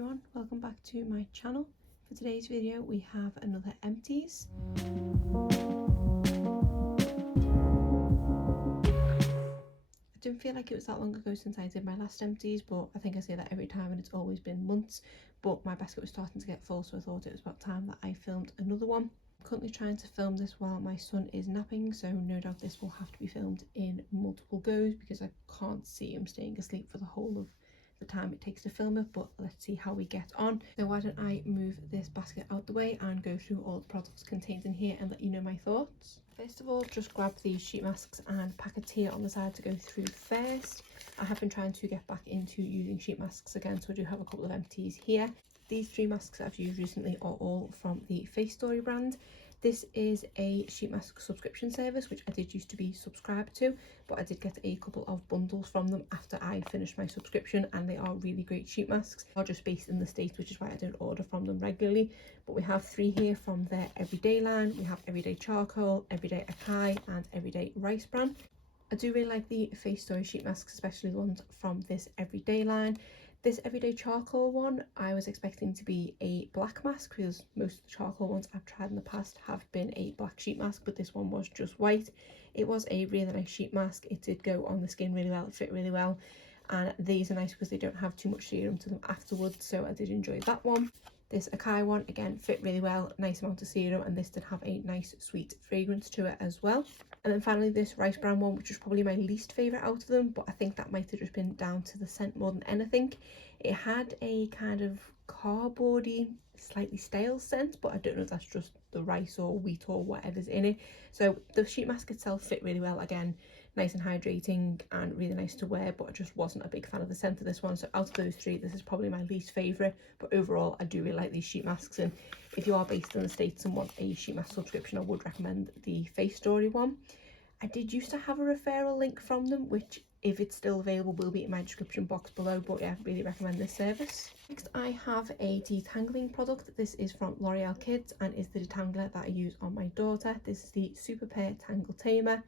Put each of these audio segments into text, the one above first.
everyone, welcome back to my channel. For today's video we have another Empties. I don't feel like it was that long ago since I did my last Empties, but I think I say that every time and it's always been months. But my basket was starting to get full, so I thought it was about time that I filmed another one. I'm currently trying to film this while my son is napping, so no doubt this will have to be filmed in multiple goes because I can't see him staying asleep for the whole of the time it takes to film it. But let's see how we get on. So why don't I move this basket out the way and go through all the products contained in here and let you know my thoughts. First of all, just grab these sheet masks and packets here on the side to go through first. I have been trying to get back into using sheet masks again, so I do have a couple of Empties here. These three masks that I've used recently are all from the FaceTory brand. This is a sheet mask subscription service which I did used to be subscribed to, but I did get a couple of bundles from them after I finished my subscription, and they are really great sheet masks. They are just based in the States, which is why I don't order from them regularly. But we have three here from their everyday line. We have everyday charcoal, everyday acai and everyday rice bran. I do really like the FaceTory sheet masks, especially the ones from this everyday line. This everyday charcoal one, I was expecting to be a black mask because most of the charcoal ones I've tried in the past have been a black sheet mask, but this one was just white. It was a really nice sheet mask. It did go on the skin really well, it fit really well, and these are nice because they don't have too much serum to them afterwards, so I did enjoy that one. This acai one, again, fit really well, nice amount of serum, and this did have a nice sweet fragrance to it as well. And then finally this rice bran one, which was probably my least favourite out of them, but I think that might have just been down to the scent more than anything. It had a kind of cardboardy, slightly stale scent, but I don't know if that's just the rice or wheat or whatever's in it. So the sheet mask itself fit really well, again, nice and hydrating and really nice to wear, but I just wasn't a big fan of the scent of this one. So out of those three, this is probably my least favourite, but overall I do really like these sheet masks, and if you are based in the States and want a sheet mask subscription, I would recommend the FaceTory one. I did used to have a referral link from them, which if it's still available will be in my description box below, but yeah, really recommend this service. Next I have a detangling product. This is from LOral Kids and is the detangler that I use on my daughter. This is the Super Pair Tangle Tamer,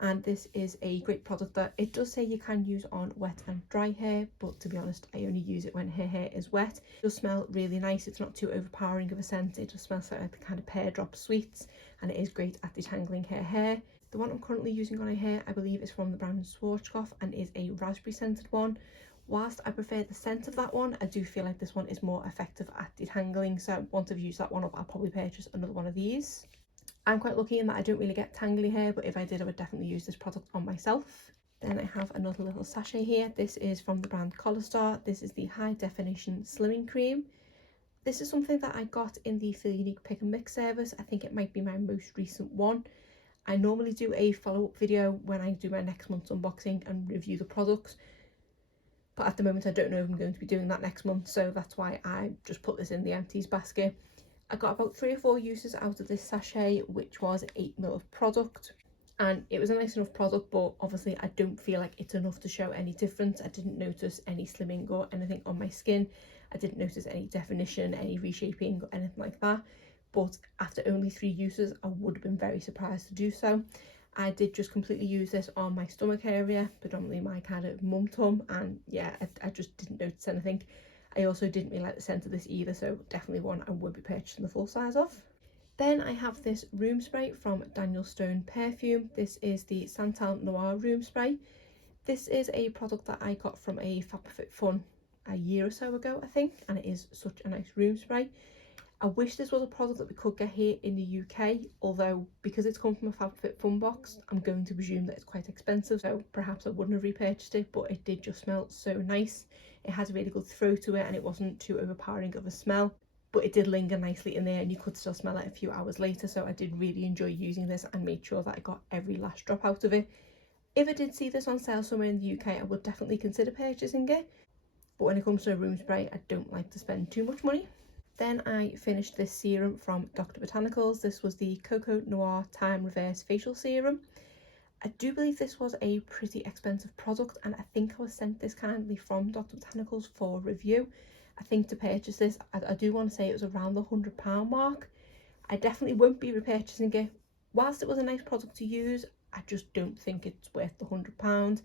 and this is a great product that it does say you can use on wet and dry hair, but to be honest I only use it when her hair is wet. It does smell really nice. It's not too overpowering of a scent. It just smells like the kind of pear drop sweets, and it is great at detangling her hair. The one I'm currently using on her hair, I believe, is from the brand Schwarzkopf and is a raspberry scented one. Whilst I prefer the scent of that one, I do feel like this one is more effective at detangling, so once I've used that one up, I'll probably purchase another one of these. I'm quite lucky in that I don't really get tangly hair, but if I did, I would definitely use this product on myself. Then I have another little sachet here. This is from the brand Colorstar. This is the High Definition Slimming Cream. This is something that I got in the Feel Unique Pick and Mix service. I think it might be my most recent one. I normally do a follow-up video when I do my next month's unboxing and review the products, but at the moment I don't know if I'm going to be doing that next month, so that's why I just put this in the Empties basket. I got about 3 or 4 uses out of this sachet, which was 8 ml of product, and it was a nice enough product, but obviously I don't feel like it's enough to show any difference. I didn't notice any slimming or anything on my skin. I didn't notice any definition, any reshaping or anything like that. But after only 3 uses, I would have been very surprised to do so. I did just completely use this on my stomach area, predominantly my kind of mum tum, and yeah, I just didn't notice anything. I also didn't really like the scent of this either, so definitely one I would be purchasing the full size of. Then I have this room spray from Daniel Stone Perfume. This is the Santal Noir Room Spray. This is a product that I got from a FabFitFun a year or so ago, I think, and it is such a nice room spray. I wish this was a product that we could get here in the UK, although because it's come from a FabFitFun box, I'm going to presume that it's quite expensive, so perhaps I wouldn't have repurchased it, but it did just smell so nice. It has a really good throw to it and it wasn't too overpowering of a smell, but it did linger nicely in there and you could still smell it a few hours later, so I did really enjoy using this and made sure that I got every last drop out of it. If I did see this on sale somewhere in the UK, I would definitely consider purchasing it, but when it comes to a room spray, I don't like to spend too much money. Then I finished this serum from Dr. Botanicals. This was the Coco Noir Time Reverse Facial Serum. I do believe this was a pretty expensive product, and I think I was sent this kindly from Dr. Botanicals for review. I think to purchase this, I do want to say it was around the £100 mark. I definitely won't be repurchasing it. Whilst it was a nice product to use, I just don't think it's worth the £100.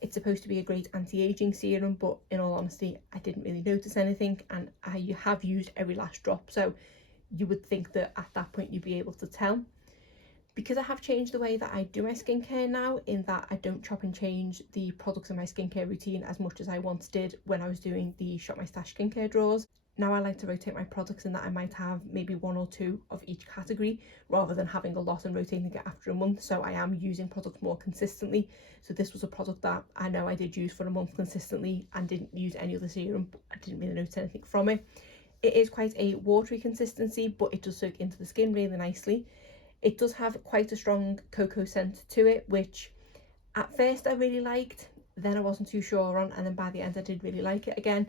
It's supposed to be a great anti-aging serum, but in all honesty, I didn't really notice anything, and I have used every last drop, so you would think that at that point you'd be able to tell. Because I have changed the way that I do my skincare now, in that I don't chop and change the products in my skincare routine as much as I once did when I was doing the Shop My Stash skincare drawers. Now I like to rotate my products in that I might have maybe 1 or 2 of each category rather than having a lot and rotating it after a month, so I am using products more consistently. So this was a product that I know I did use for a month consistently and didn't use any other serum, but I didn't really notice anything from it. It is quite a watery consistency, but it does soak into the skin really nicely. It does have quite a strong cocoa scent to it, which at first I really liked, then I wasn't too sure on, and then by the end I did really like it again.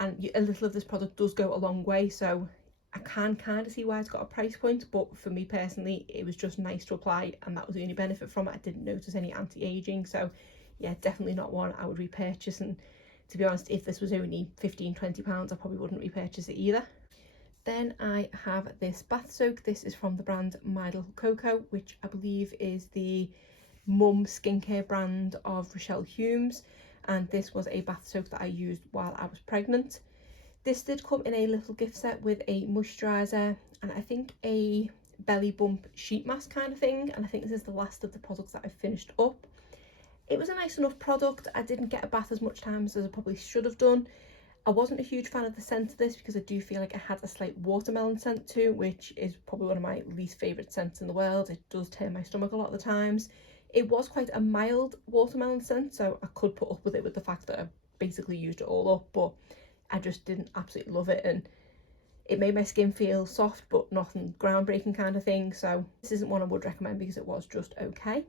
And a little of this product does go a long way, so I can kind of see why it's got a price point, but for me personally it was just nice to apply, and that was the only benefit from it. I didn't notice any anti-aging, so yeah, definitely not one I would repurchase. And to be honest, if this was only £15–20, I probably wouldn't repurchase it either. Then I have this bath soak. This is from the brand My Little Coco, which I believe is the mum skincare brand of Rochelle Humes, and this was a bath soak that I used while I was pregnant. This did come in a little gift set with a moisturiser and I think a belly bump sheet mask kind of thing, and I think this is the last of the products that I've finished up. It was a nice enough product. I didn't get a bath as much times as I probably should have done. I wasn't a huge fan of the scent of this because I do feel like it had a slight watermelon scent too, which is probably one of my least favourite scents in the world. It does turn my stomach a lot of the times. It was quite a mild watermelon scent, so I could put up with it with the fact that I basically used it all up, but I just didn't absolutely love it, and it made my skin feel soft but nothing groundbreaking kind of thing, so this isn't one I would recommend because it was just okay.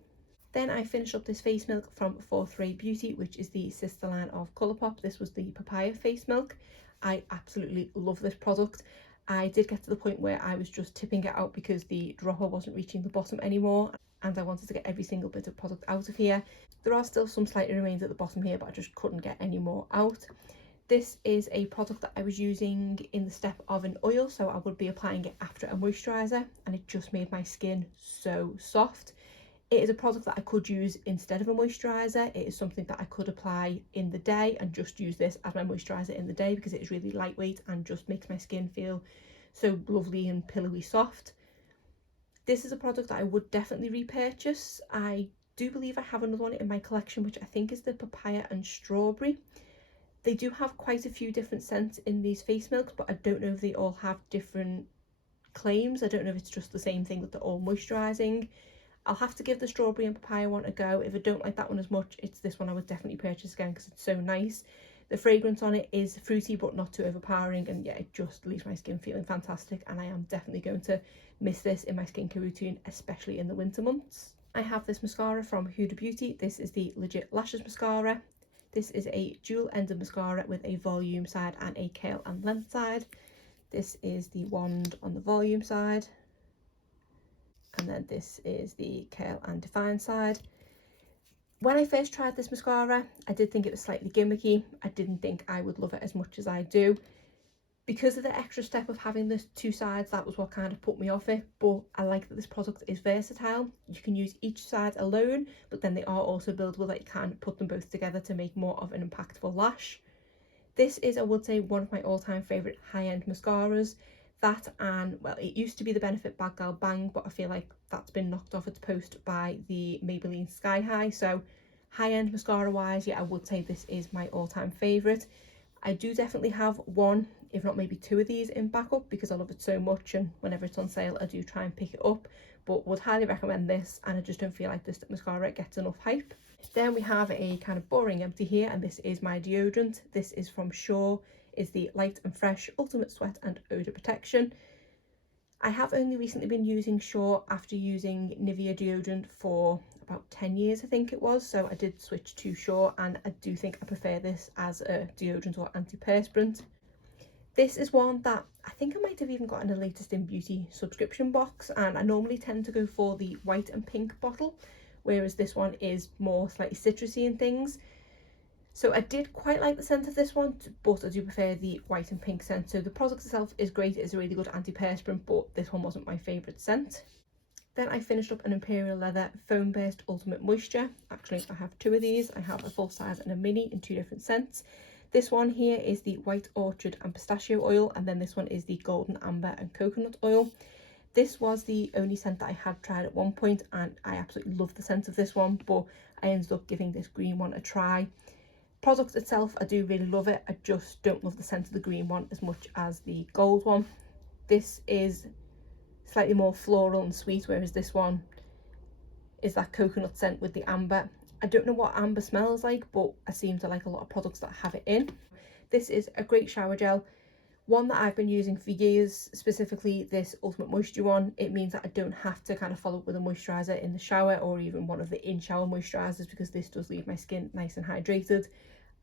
Then I finished up this face milk from Farmstay Beauty, which is the sister line of Colourpop. This was the papaya face milk. I absolutely love this product. I did get to the point where I was just tipping it out because the dropper wasn't reaching the bottom anymore, and I wanted to get every single bit of product out of here. There are still some slightly remains at the bottom here, but I just couldn't get any more out. This is a product that I was using in the step of an oil, so I would be applying it after a moisturiser, and it just made my skin so soft. It is a product that I could use instead of a moisturiser. It is something that I could apply in the day and just use this as my moisturiser in the day because it is really lightweight and just makes my skin feel so lovely and pillowy soft. This is a product that I would definitely repurchase. I do believe I have another one in my collection, which I think is the papaya and strawberry. They do have quite a few different scents in these face milks, but I don't know if they all have different claims. I don't know if it's just the same thing that they're all moisturising. I'll have to give the strawberry and papaya one a go. If I don't like that one as much, it's this one I would definitely purchase again because it's so nice. The fragrance on it is fruity but not too overpowering, and yeah, it just leaves my skin feeling fantastic, and I am definitely going to miss this in my skincare routine, especially in the winter months. I have this mascara from Huda Beauty. This is the Legit Lashes Mascara. This is a dual-ended mascara with a volume side and a curl and length side. This is the wand on the volume side, and then this is the curl and define side. When I first tried this mascara, I did think it was slightly gimmicky. I didn't think I would love it as much as I do. Because of the extra step of having the two sides, that was what kind of put me off it, but I like that this product is versatile. You can use each side alone, but then they are also buildable that you can put them both together to make more of an impactful lash. This is, I would say, one of my all-time favourite high-end mascaras. That and, well, it used to be the Benefit Bad Girl Bang, but I feel like that's been knocked off its post by the Maybelline Sky High. So high-end mascara-wise, yeah, I would say this is my all-time favourite. I do definitely have one, if not maybe two of these in backup because I love it so much, and whenever it's on sale I do try and pick it up, but would highly recommend this, and I just don't feel like this mascara gets enough hype. Then we have a kind of boring empty here, and this is my deodorant. This is from Shore. Is the Light and Fresh Ultimate Sweat and Odour Protection. I have only recently been using Shore after using Nivea deodorant for about 10 years, I think it was, so I did switch to Shore, and I do think I prefer this as a deodorant or antiperspirant. This is one that I think I might have even gotten a Latest in Beauty subscription box, and I normally tend to go for the white and pink bottle, whereas this one is more slightly citrusy and things. So I did quite like the scent of this one, but I do prefer the white and pink scent. So the product itself is great, it's a really good antiperspirant, but this one wasn't my favourite scent. Then I finished up an Imperial Leather Foam Burst Ultimate Moisture. Actually, I have two of these. I have a full size and a mini in two different scents. This one here is the White Orchard and Pistachio Oil, and then this one is the Golden Amber and Coconut Oil. This was the only scent that I had tried at one point, and I absolutely love the scent of this one, but I ended up giving this green one a try. Product itself, I do really love it. I just don't love the scent of the green one as much as the gold one. This is slightly more floral and sweet, whereas this one is that coconut scent with the amber. I don't know what amber smells like, but I seem to like a lot of products that have it in. This is a great shower gel, one that I've been using for years, specifically this Ultimate Moisture one. It means that I don't have to kind of follow up with a moisturiser in the shower or even one of the in-shower moisturisers, because this does leave my skin nice and hydrated.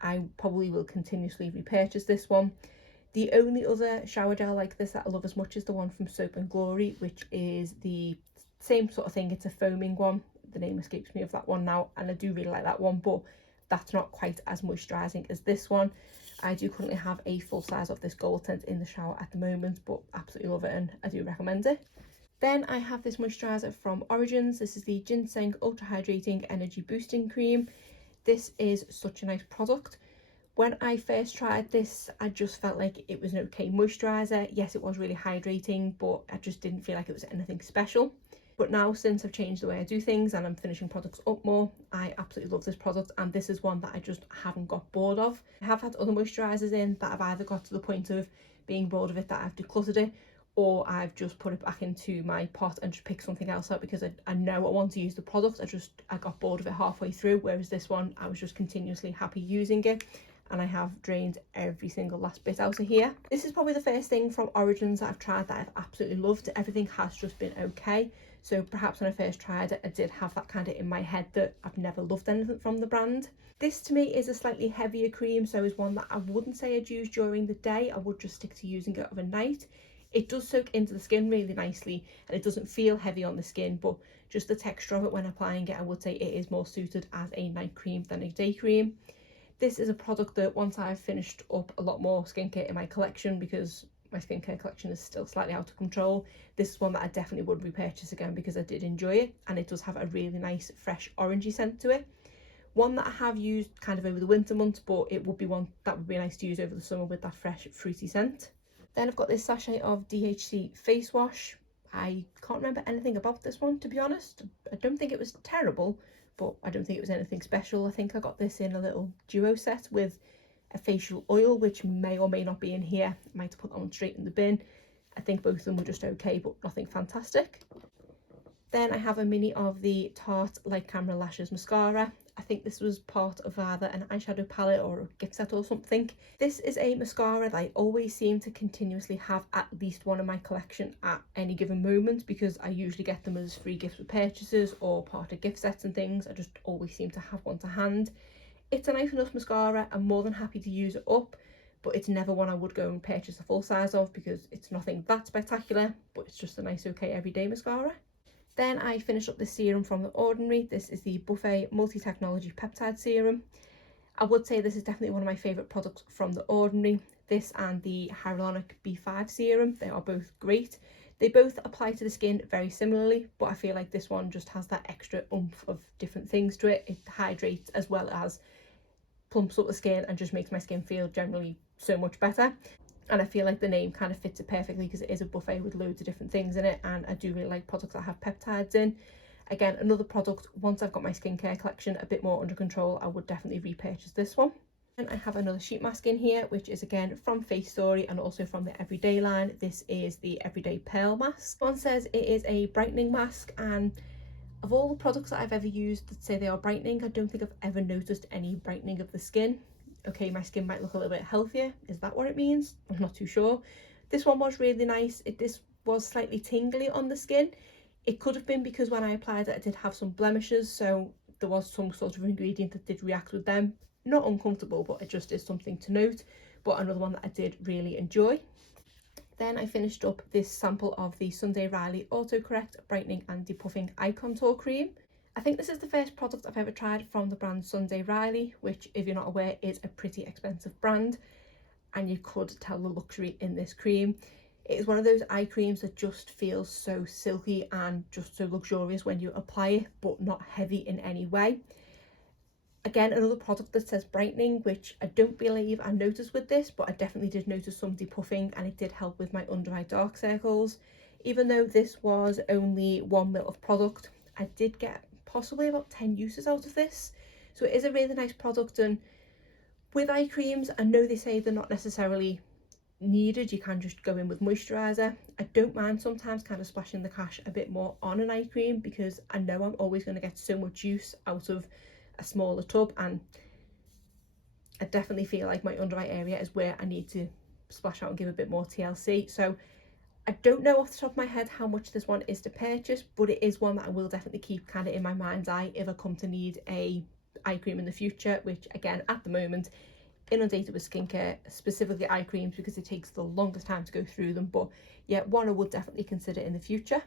I probably will continuously repurchase this one. The only other shower gel like this that I love as much is the one from Soap and Glory, which is the same sort of thing. It's a foaming one. The name escapes me of that one now, and I do really like that one, but that's not quite as moisturising as this one. I do currently have a full size of this gold tint in the shower at the moment, but absolutely love it and I do recommend it. Then I have this moisturiser from Origins. This is the Ginseng Ultra Hydrating Energy Boosting Cream. This is such a nice product. When I first tried this, I just felt like it was an okay moisturiser. Yes, it was really hydrating, but I just didn't feel like it was anything special. But now, since I've changed the way I do things and I'm finishing products up more, I absolutely love this product, and this is one that I just haven't got bored of. I have had other moisturisers in that I've either got to the point of being bored of it, that I've decluttered it, or I've just put it back into my pot and just picked something else up because I know I want to use the product. I got bored of it halfway through, whereas this one I was just continuously happy using it, and I have drained every single last bit out of here. This is probably the first thing from Origins that I've tried that I've absolutely loved. Everything has just been okay. So perhaps when I first tried it, I did have that kind of in my head that I've never loved anything from the brand. This to me is a slightly heavier cream, so is one that I wouldn't say I'd use during the day. I would just stick to using it overnight. It does soak into the skin really nicely, and it doesn't feel heavy on the skin, but just the texture of it when applying it, I would say it is more suited as a night cream than a day cream. This is a product that once I've finished up a lot more skincare in my collection, because my skincare collection is still slightly out of control, this is one that I definitely would repurchase again because I did enjoy it, and it does have a really nice fresh orangey scent to it. One that I have used kind of over the winter months, but it would be one that would be nice to use over the summer with that fresh fruity scent. Then I've got this sachet of DHC face wash. I can't remember anything about this one, to be honest. I don't think it was terrible, but I don't think it was anything special. I think I got this in a little duo set with a facial oil, which may or may not be in here. I might put that one straight in the bin. I think both of them were just okay, but nothing fantastic. Then I have a mini of the Tarte Light Camera Lashes Mascara. I think this was part of either an eyeshadow palette or a gift set or something. This is a mascara that I always seem to continuously have at least one in my collection at any given moment, because I usually get them as free gifts with purchases or part of gift sets and things. I just always seem to have one to hand. It's a nice enough mascara. I'm more than happy to use it up, but it's never one I would go and purchase a full size of because it's nothing that spectacular, but it's just a nice okay everyday mascara. Then I finished up this serum from The Ordinary. This is the Buffet Multi-Technology Peptide Serum. I would say this is definitely one of my favourite products from The Ordinary. This and the Hyaluronic B5 Serum, they are both great. They both apply to the skin very similarly, but I feel like this one just has that extra oomph of different things to it. It hydrates as well as plumps up the skin and just makes my skin feel generally so much better. And I feel like the name kind of fits it perfectly because it is a buffet with loads of different things in it, and I do really like products that have peptides in. Again, another product, once I've got my skincare collection a bit more under control, I would definitely repurchase this one. And I have another sheet mask in here, which is again from FaceTory and also from the Everyday line. This is the Everyday Pearl Mask. One says it is a brightening mask, and of all the products that I've ever used that say they are brightening, I don't think I've ever noticed any brightening of the skin. Okay, my skin might look a little bit healthier. Is that what it means? I'm not too sure. This one was really nice. This was slightly tingly on the skin. It could have been because when I applied it, I did have some blemishes, so there was some sort of ingredient that did react with them. Not uncomfortable, but it just is something to note. But another one that I did really enjoy. Then I finished up this sample of the Sunday Riley Autocorrect Brightening and Depuffing Eye Contour Cream. I think this is the first product I've ever tried from the brand Sunday Riley, which, if you're not aware, is a pretty expensive brand, and you could tell the luxury in this cream. It is one of those eye creams that just feels so silky and just so luxurious when you apply it, but not heavy in any way. Again, another product that says brightening, which I don't believe I noticed with this, but I definitely did notice some depuffing, and it did help with my under eye dark circles. Even though this was only 1 ml of product, I did get possibly about 10 uses out of this. So it is a really nice product, and with eye creams, I know they say they're not necessarily needed, you can just go in with moisturiser. I don't mind sometimes kind of splashing the cash a bit more on an eye cream, because I know I'm always going to get so much use out of a smaller tub, and I definitely feel like my under eye area is where I need to splash out and give a bit more TLC. So I don't know off the top of my head how much this one is to purchase, but it is one that I will definitely keep kind of in my mind's eye if I come to need a eye cream in the future, which again at the moment inundated with skincare, specifically eye creams, because it takes the longest time to go through them. But yeah, one I would definitely consider in the future.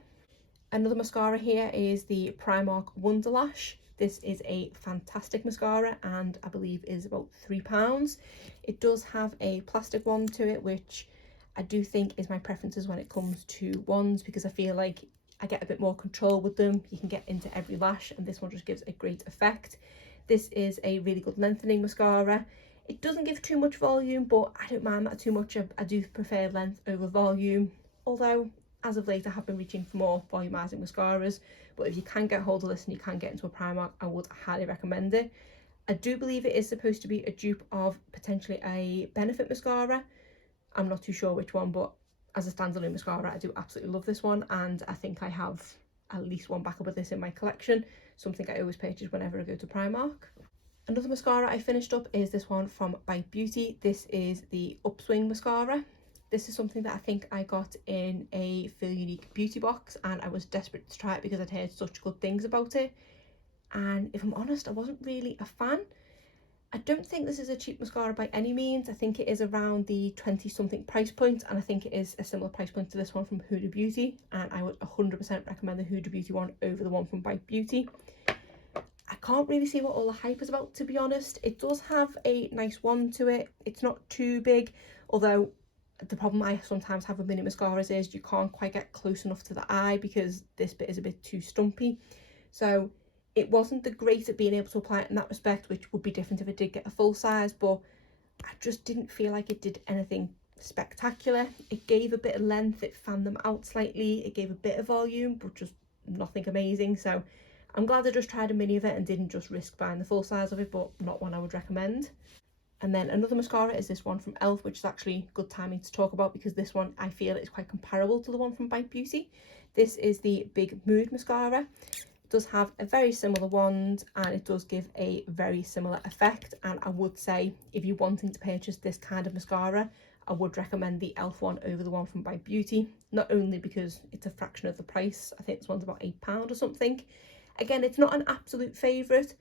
Another mascara here is the Primark Wonderlash. This is a fantastic mascara, and I believe is about £3. It does have a plastic wand to it, which I do think is my preferences when it comes to wands, because I feel like I get a bit more control with them. You can get into every lash, and this one just gives a great effect. This is a really good lengthening mascara. It doesn't give too much volume, but I don't mind that too much. I do prefer length over volume, although as of late I have been reaching for more volumizing mascaras. But if you can get hold of this and you can get into a Primark, I would highly recommend it. I do believe it is supposed to be a dupe of potentially a Benefit mascara. I'm not too sure which one, but as a standalone mascara, I do absolutely love this one, and I think I have at least one backup of this in my collection, something I always purchase whenever I go to Primark. Another mascara I finished up is this one from Bite Beauty. This is the Upswing mascara. This is something that I think I got in a Feel Unique beauty box, and I was desperate to try it because I'd heard such good things about it. And if I'm honest, I wasn't really a fan. I don't think this is a cheap mascara by any means. I think it is around the 20 something price point, and I think it is a similar price point to this one from Huda Beauty, and I would 100% recommend the Huda Beauty one over the one from Bite Beauty. I can't really see what all the hype is about, to be honest. It does have a nice wand to it. It's not too big, although the problem I sometimes have with mini mascaras is you can't quite get close enough to the eye because this bit is a bit too stumpy. So it wasn't the great at being able to apply it in that respect, which would be different if it did get a full size, but I just didn't feel like it did anything spectacular. It gave a bit of length, it fanned them out slightly, it gave a bit of volume, but just nothing amazing. So I'm glad I just tried a mini of it and didn't just risk buying the full size of it, but not one I would recommend. And then another mascara is this one from e.l.f., which is actually good timing to talk about because this one I feel is quite comparable to the one from Bite Beauty. This is the Big Mood mascara. It does have a very similar wand and it does give a very similar effect, and I would say if you're wanting to purchase this kind of mascara, I would recommend the e.l.f. one over the one from Bite Beauty, not only because it's a fraction of the price. I think this one's about £8 or something. Again, it's not an absolute favourite,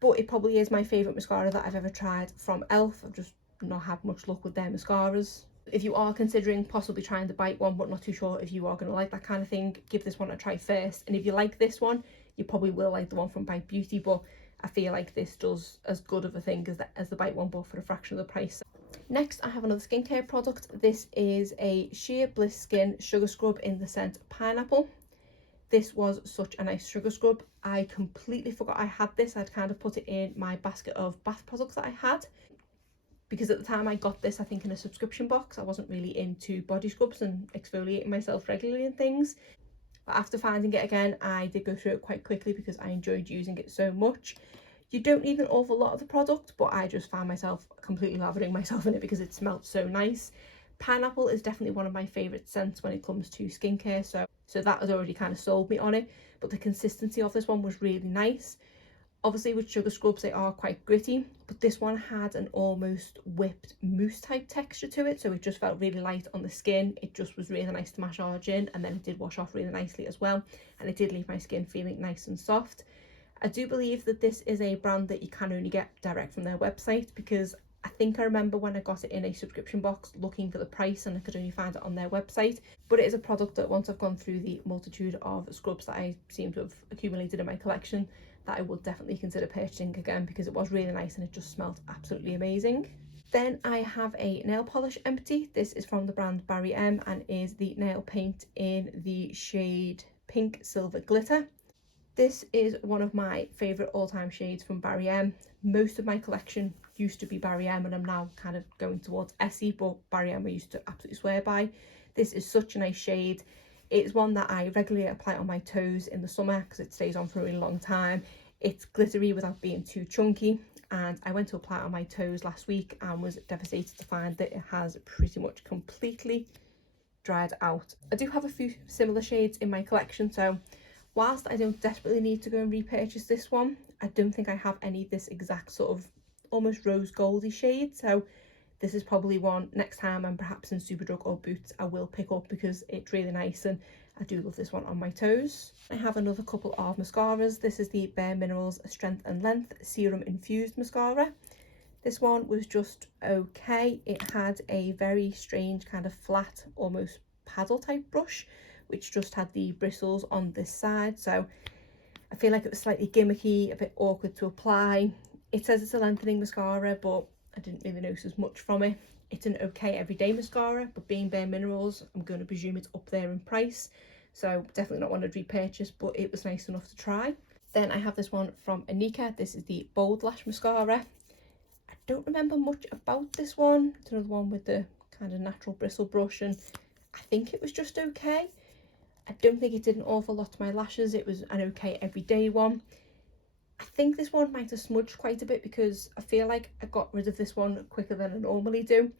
but it probably is my favourite mascara that I've ever tried from e.l.f. I've just not had much luck with their mascaras. If you are considering possibly trying the Bite one but not too sure if you are going to like that kind of thing, give this one a try first. And if you like this one, you probably will like the one from Bite Beauty, but I feel like this does as good of a thing as the Bite one, but for a fraction of the price. Next, I have another skincare product. This is a sheer Bliss Skin Sugar Scrub in the scent Pineapple. This was such a nice sugar scrub. I completely forgot I had this. I'd kind of put it in my basket of bath products that I had, because at the time I got this, I think in a subscription box. I wasn't really into body scrubs and exfoliating myself regularly and things. But after finding it again, I did go through it quite quickly because I enjoyed using it so much. You don't need an awful lot of the product, but I just found myself completely lathering myself in it because it smelled so nice. Pineapple is definitely one of my favourite scents when it comes to skincare, so that had already kind of sold me on it. But the consistency of this one was really nice. Obviously with sugar scrubs they are quite gritty, but this one had an almost whipped mousse type texture to it, so it just felt really light on the skin. It just was really nice to massage in, and then it did wash off really nicely as well, and it did leave my skin feeling nice and soft. I do believe that this is a brand that you can only get direct from their website, because I think I remember when I got it in a subscription box looking for the price and I could only find it on their website. But it is a product that once I've gone through the multitude of scrubs that I seem to have accumulated in my collection, that I would definitely consider purchasing again, because it was really nice and it just smelled absolutely amazing. Then I have a nail polish empty. This is from the brand Barry M and is the nail paint in the shade Pink Silver Glitter. This is one of my favourite all-time shades from Barry M. Most of my collection used to be Barry M and I'm now kind of going towards Essie, but Barry M I used to absolutely swear by. This is such a nice shade. It's one that I regularly apply on my toes in the summer because it stays on for a really long time. It's glittery without being too chunky, and I went to apply it on my toes last week and was devastated to find that it has pretty much completely dried out. I do have a few similar shades in my collection, so whilst I don't desperately need to go and repurchase this one, I don't think I have any of this exact sort of almost rose goldy shade, so this is probably one next time I'm perhaps in Superdrug or Boots I will pick up because it's really nice and I do love this one on my toes. I have another couple of mascaras. This is the Bare Minerals Strength and Length Serum Infused Mascara. This one was just okay. It had a very strange kind of flat, almost paddle type brush, which just had the bristles on this side, so I feel like it was slightly gimmicky, a bit awkward to apply. It says it's a lengthening mascara, but I didn't really notice as much from it. It's an okay everyday mascara, but being Bare Minerals, I'm going to presume it's up there in price, so definitely not one to repurchase, but it was nice enough to try. Then I have this one from Anika. This is the Bold Lash Mascara. I don't remember much about this one. It's another one with the kind of natural bristle brush, and I think it was just okay. I don't think it did an awful lot to my lashes. It was an okay everyday one. I think this one might have smudged quite a bit because I feel like I got rid of this one quicker than I normally do.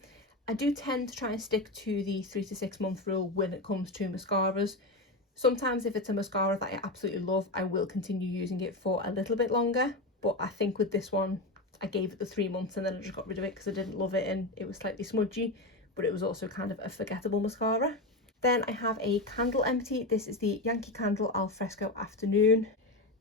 I do tend to try and stick to the 3 to 6 month rule when it comes to mascaras. Sometimes if it's a mascara that I absolutely love, I will continue using it for a little bit longer. But I think with this one, I gave it the 3 months and then I just got rid of it because I didn't love it and it was slightly smudgy, but it was also kind of a forgettable mascara. Then I have a candle empty. This is the Yankee Candle Al Fresco Afternoon.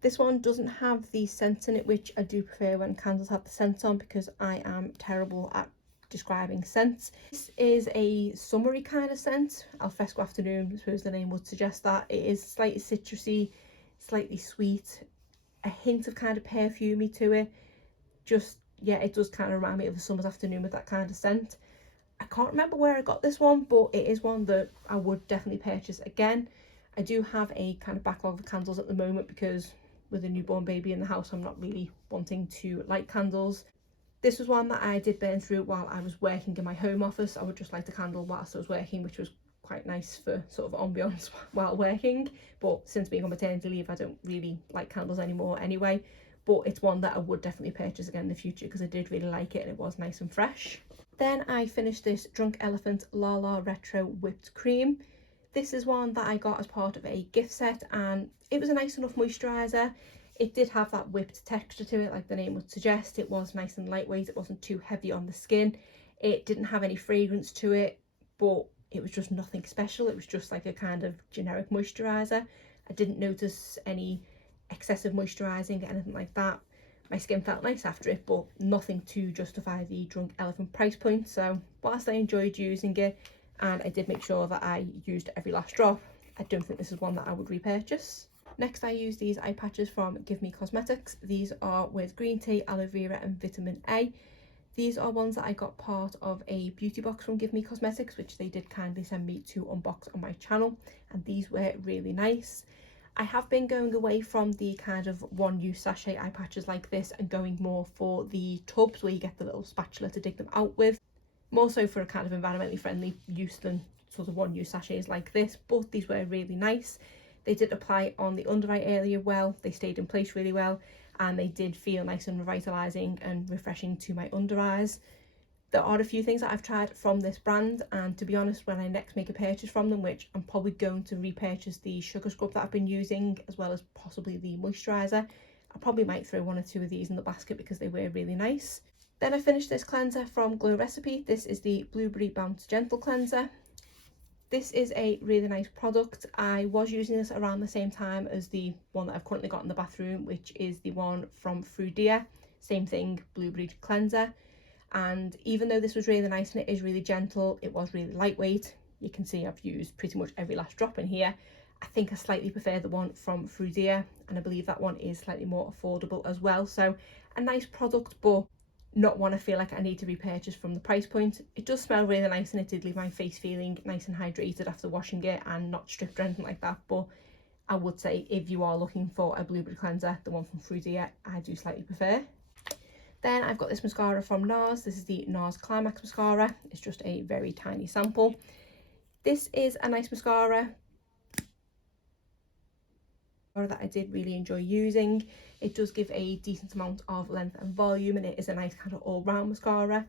This one doesn't have the scent in it, which I do prefer when candles have the scent on because I am terrible at describing scents. This is a summery kind of scent. Al Fresco Afternoon, I suppose the name would suggest that. It is slightly citrusy, slightly sweet, a hint of kind of perfumey to it. Just, yeah, it does kind of remind me of a summer's afternoon with that kind of scent. I can't remember where I got this one, but it is one that I would definitely purchase again. I do have a kind of backlog of candles at the moment because with a newborn baby in the house, I'm not really wanting to light candles. This was one that I did burn through while I was working in my home office. I would just light a candle whilst I was working, which was quite nice for sort of ambience while working. But since being on maternity leave, I don't really like candles anymore anyway. But it's one that I would definitely purchase again in the future because I did really like it and it was nice and fresh. Then I finished this Drunk Elephant Lala Retro Whipped Cream. This is one that I got as part of a gift set and it was a nice enough moisturiser. It did have that whipped texture to it like the name would suggest. It was nice and lightweight, it wasn't too heavy on the skin. It didn't have any fragrance to it, but it was just nothing special. It was just like a kind of generic moisturiser. I didn't notice any excessive moisturising, anything like that. My skin felt nice after it, but nothing to justify the Drunk Elephant price point. So whilst I enjoyed using it and I did make sure that I used every last drop, I don't think this is one that I would repurchase. Next I use these eye patches from Give Me Cosmetics. These are with green tea, aloe vera and vitamin A. These are ones that I got part of a beauty box from Give Me Cosmetics, which they did kindly send me to unbox on my channel, and these were really nice. I have been going away from the kind of one-use sachet eye patches like this and going more for the tubs where you get the little spatula to dig them out with. More so for a kind of environmentally friendly use than sort of one-use sachets like this, but these were really nice. They did apply on the under eye area well, they stayed in place really well, and they did feel nice and revitalising and refreshing to my under eyes. There are a few things that I've tried from this brand, and to be honest, when I next make a purchase from them, which I'm probably going to repurchase the sugar scrub that I've been using as well as possibly the moisturiser, I probably might throw 1 or 2 of these in the basket because they were really nice. Then I finished this cleanser from Glow Recipe. This is the Blueberry Bounce Gentle Cleanser. This is a really nice product. I was using this around the same time as the one that I've currently got in the bathroom, which is the one from Frudia. Same thing, blueberry cleanser. And even though this was really nice and it is really gentle, it was really lightweight. You can see I've used pretty much every last drop in here. I think I slightly prefer the one from Frudia, and I believe that one is slightly more affordable as well. So a nice product, but not want to feel like I need to repurchase from the price point. It does smell really nice, and it did leave my face feeling nice and hydrated after washing it and not stripped or anything like that. But I would say if you are looking for a blueberry cleanser, the one from Huda, I do slightly prefer. Then I've got this mascara from NARS. This is the NARS Climax mascara. It's just a very tiny sample. This is a nice mascara that I did really enjoy using. It does give a decent amount of length and volume, and it is a nice kind of all-round mascara.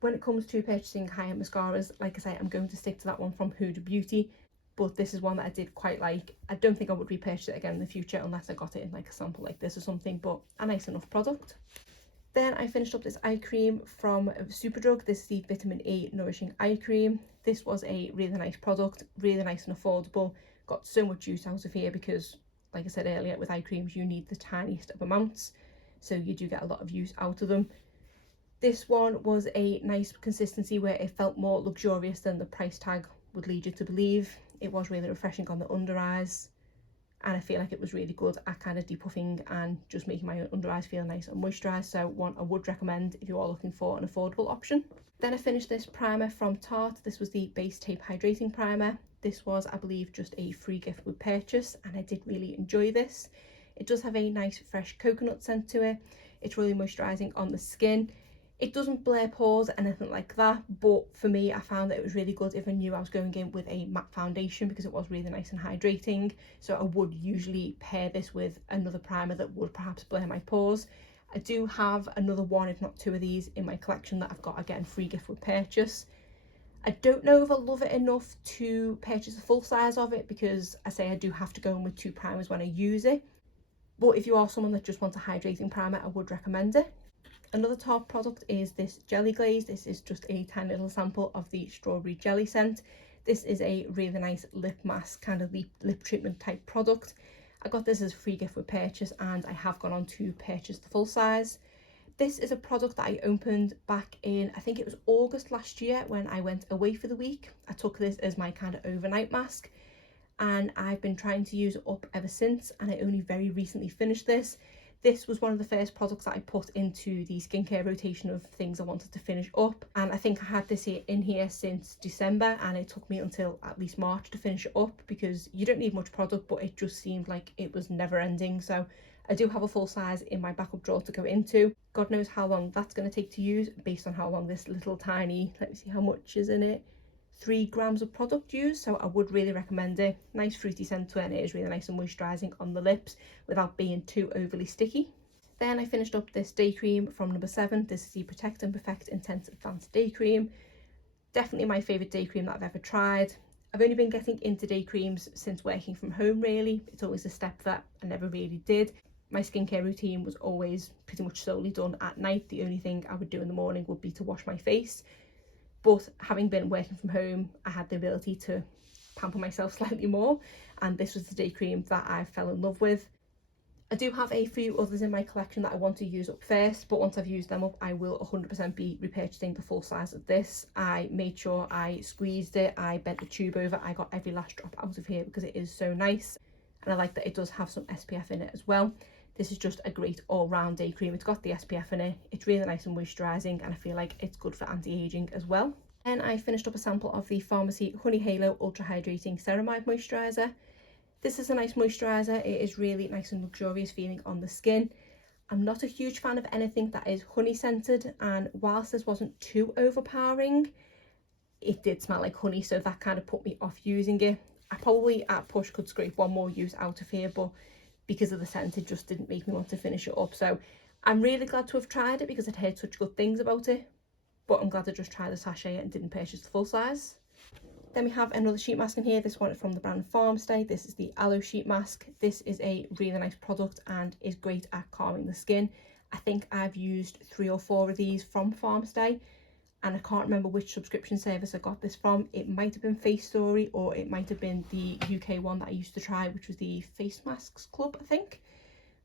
When it comes to purchasing high-end mascaras, like I say, I'm going to stick to that one from Huda Beauty, but this is one that I did quite like. I don't think I would repurchase it again in the future unless I got it in like a sample like this or something, but a nice enough product. Then I finished up this eye cream from Superdrug. This is the Vitamin E Nourishing Eye Cream. This was a really nice product, really nice and affordable. Got so much use out of here because, like I said earlier, with eye creams you need the tiniest of amounts, so you do get a lot of use out of them. This one was a nice consistency where it felt more luxurious than the price tag would lead you to believe. It was really refreshing on the under eyes, and I feel like it was really good at kind of depuffing and just making my under eyes feel nice and moisturised. So one I would recommend if you are looking for an affordable option. Then I finished this primer from Tarte. This was the Base Tape Hydrating Primer. This was, I believe, just a free gift with purchase, and I did really enjoy this. It does have a nice fresh coconut scent to it. It's really moisturising on the skin. It doesn't blur pores or anything like that, but for me, I found that it was really good if I knew I was going in with a matte foundation, because it was really nice and hydrating. So I would usually pair this with another primer that would perhaps blur my pores. I do have another one, if not two of these, in my collection that I've got, again, free gift with purchase. I don't know if I love it enough to purchase a full size of it, because I say I do have to go in with two primers when I use it. But if you are someone that just wants a hydrating primer, I would recommend it. Another top product is this Jelly Glaze. This is just a tiny little sample of the strawberry jelly scent. This is a really nice lip mask, kind of lip treatment type product. I got this as a free gift with purchase, and I have gone on to purchase the full size. This is a product that I opened back in, I think it was August last year when I went away for the week. I took this as my kind of overnight mask, and I've been trying to use it up ever since, and I only very recently finished this. This was one of the first products that I put into the skincare rotation of things I wanted to finish up, and I think I had this in here since December, and it took me until at least March to finish it up, because you don't need much product, but it just seemed like it was never ending. So I do have a full size in my backup drawer to go into. God knows how long that's going to take to use based on how long this little tiny, let me see how much is in it, 3 grams of product used. So I would really recommend it. Nice fruity scent to it, and it is really nice and moisturising on the lips without being too overly sticky. Then I finished up this day cream from number 7. This is the Protect and Perfect Intense Advanced Day Cream. Definitely my favourite day cream that I've ever tried. I've only been getting into day creams since working from home, really. It's always a step that I never really did. My skincare routine was always pretty much solely done at night. The only thing I would do in the morning would be to wash my face. But having been working from home, I had the ability to pamper myself slightly more, and this was the day cream that I fell in love with. I do have a few others in my collection that I want to use up first, but once I've used them up, I will 100% be repurchasing the full size of this. I made sure I squeezed it, I bent the tube over, I got every last drop out of here because it is so nice, and I like that it does have some SPF in it as well. This is just a great all-round day cream. It's got the SPF in it, it's really nice and moisturising, and I feel like it's good for anti-aging as well. Then I finished up a sample of the Pharmacy Honey Halo Ultra Hydrating Ceramide Moisturiser. This is a nice moisturiser. It is really nice and luxurious feeling on the skin. I'm not a huge fan of anything that is honey scented, and whilst this wasn't too overpowering, it did smell like honey, so that kind of put me off using it. I probably at push could scrape one more use out of here, but because of the scent, it just didn't make me want to finish it up. So I'm really glad to have tried it because I'd heard such good things about it, but I'm glad I just tried the sachet and didn't purchase the full size. Then we have another sheet mask in here. This one is from the brand Farmstay. This is the Aloe sheet mask. This is a really nice product and is great at calming the skin. I think I've used 3 or 4 of these from Farmstay, and I can't remember which subscription service I got this from. It might have been FaceTory, or it might have been the UK one that I used to try, which was the Face Masks Club, I think.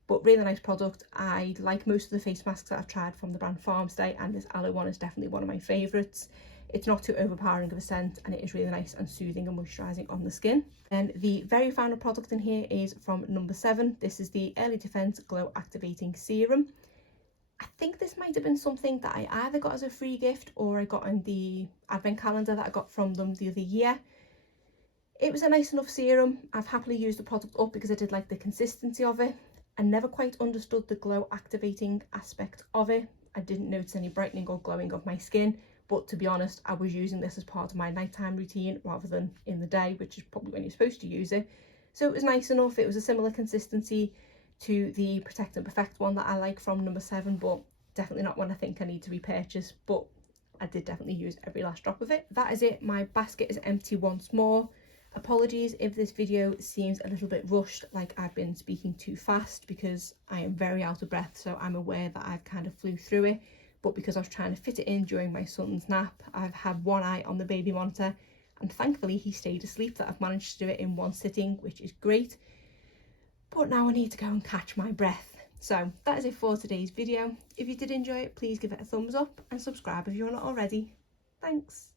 But really nice product. I like most of the face masks that I've tried from the brand Farmstay, and this Aloe one is definitely one of my favourites. It's not too overpowering of a scent, and it is really nice and soothing and moisturising on the skin. Then the very final product in here is from number 7. This is the Early Defence Glow Activating Serum. I think this might have been something that I either got as a free gift or I got in the advent calendar that I got from them the other year. It was a nice enough serum. I've happily used the product up because I did like the consistency of it. I never quite understood the glow activating aspect of it. I didn't notice any brightening or glowing of my skin, but to be honest, I was using this as part of my nighttime routine rather than in the day, which is probably when you're supposed to use it. So it was nice enough. It was a similar consistency to the Protect and Perfect one that I like from number 7, but definitely not one I think I need to repurchase, but I did definitely use every last drop of it. That is it. My basket is empty once more. Apologies if this video seems a little bit rushed, like I've been speaking too fast, because I am very out of breath, so I'm aware that I've kind of flew through it, but because I was trying to fit it in during my son's nap, I've had one eye on the baby monitor, and thankfully he stayed asleep, that I've managed to do it in one sitting, which is great. But now I need to go and catch my breath. So that is it for today's video. If you did enjoy it, please give it a thumbs up and subscribe if you're not already. Thanks.